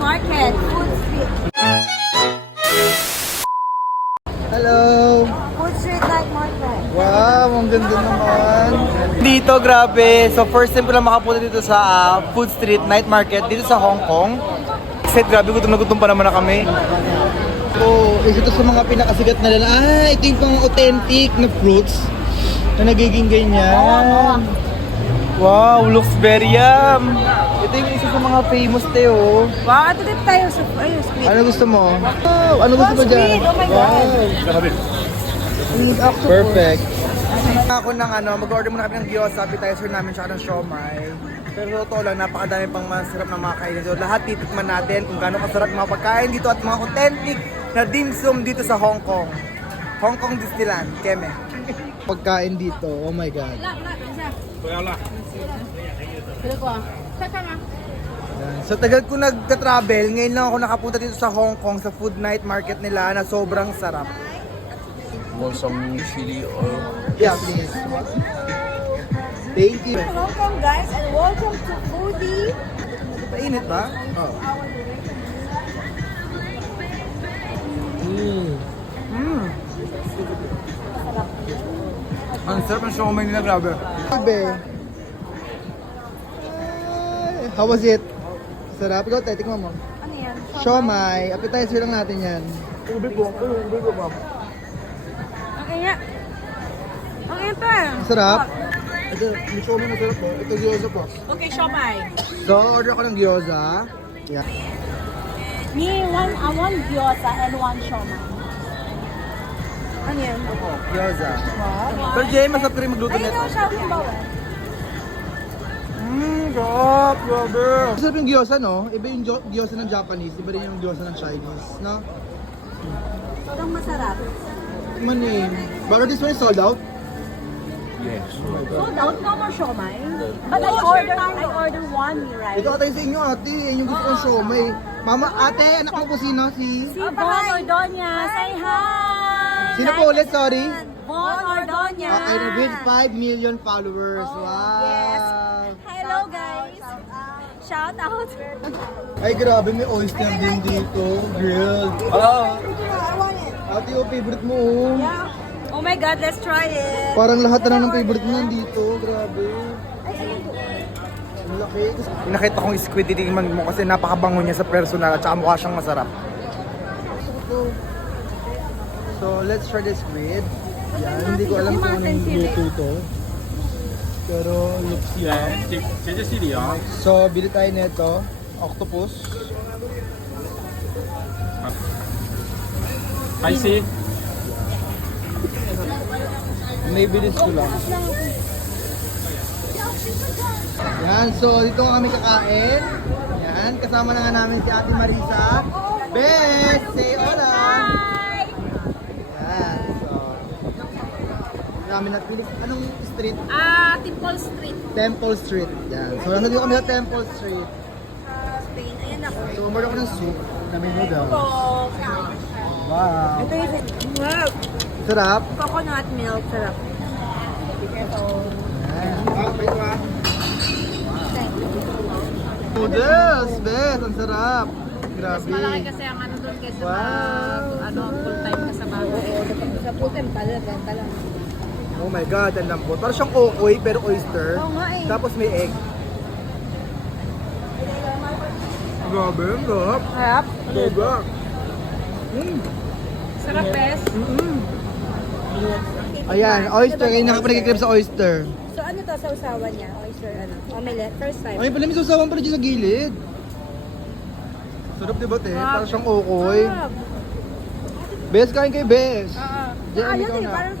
Market, Food Street. Hello! Food Street Night Market. Wow, ang ganda naman. Dito, grabe. So, first time ko lang makapunta dito sa Food Street Night Market dito sa Hong Kong. Kasi grabe, gutom na gutom pa naman na kami. So, isa to sa mga pinakasigat na lang. Ito yung pang authentic na fruits na nagiging ganyan. Wow, looks very yum. Ito yung isa sa mga famous teo. Wow, ito din tayo sa squid. Ano gusto mo? Wow, ano gusto mo dyan? Squid, oh my God. Perfect. Ako ng mag-order muna kami ng gyoza, appetizer namin, tsaka ng siomai. Pero totoo lang, napakadami pang masarap na mga kainin dito. Lahat titikman natin kung gaano kasarap mga pagkain dito at mga authentic na dim sum dito sa Hong Kong. Hong Kong Disneyland, Keme. Pagkain dito, oh my God. Yan. So tagal ko nagka-travel, ngayon lang ako nakapunta dito sa Hong Kong sa food night market nila na sobrang sarap. Want some chili or Yeah, please. Thank you. Welcome guys and welcome to Foodie. Painit ba? Oh. Ang sarap ng siomai nila, grabe. How was it? Sarap. Ikaw, tayo, tikman mo. Ano yan? Siomai. Appetizer lang natin yan. Ubig ko ba? Ang ingat. Ang ingat. Sarap. Ito, may siomai masarap po. Ito gyoza po. Okay, siomai. So, order ako ng gyoza. Yeah. Me, one gyoza and one siomai. Ano yan? Gyoza. Pero Jay, masarap ka rin magluto Ayun nito. yung siya yung bawal. Sarap, grabe. Masarap yung gyoza, no? Iba yung gyoza ng Japanese, iba rin yung gyoza ng Chinese, no? Itong masarap. Manin. But this one is sold out? yes. Sold out, no more siomai. But I order one meal, right? Ito tayo sa inyo, ate. Yan yung gusto kong siomai. Mama, ate, anak mo po sino? Si... Si Bon Ordonia, say hi! Sino po ulit? Sorry. Bon Ordonia. Okay, with 5 million followers. Wow. yes. Hello guys! Shout out! Ay, grabe. May oyster din dito. Grilled. I want it. Ate, yung favorite mo, oh. Yeah. Oh my God, let's try it. Parang lahat na lang ng favorite mo nandito. Grabe. Ang laki. Nakita kong squid, titigman mo kasi napakabango niya sa personal at saka mukha siyang masarap. So, let's try the squid. Yan, hindi ko alam kung anong luto to. Pero, looks yum. 谢谢西里啊。 So, bili tayo nito. Octopus. I see. Maybe this ko lang. Yan, so dito kami kakain. Yan, kasama na nga namin si Ate Marisa. Bes, say hola! Yan, so. Namin at anong street? Temple Street. Temple Street. Yan. So nandito kami sa Temple Street. Spain. Ayan ako. So umorder ako ng soup na may noodles. Oh, Wow. ito yung Sarap. coconut milk. Sarap. Yan. Noodles, Bes, ang sarap. Grabe. Malaki kasi ang ano doon kaysa Wow. full time ka sa bago. Sa full time talaga. Oh my God, ang lambot. Parang siyang okoy pero oyster. Oo nga eh. Tapos may egg. Grabe, ang sarap. Sarap. Sobra. Sarap, bes. Ayan, oyster. Ngayon nakapanagigrip sa oyster. So ano to sa usawan niya? Oyster ano? Omelette. First time. Ay, pala may susawan pala dyan sa gilid. Sarap diba, te? Parang siyang okoy. Sarap. Bes, kain kay Bes. Ah, Diyan, ayun ikaw eh. na. Parang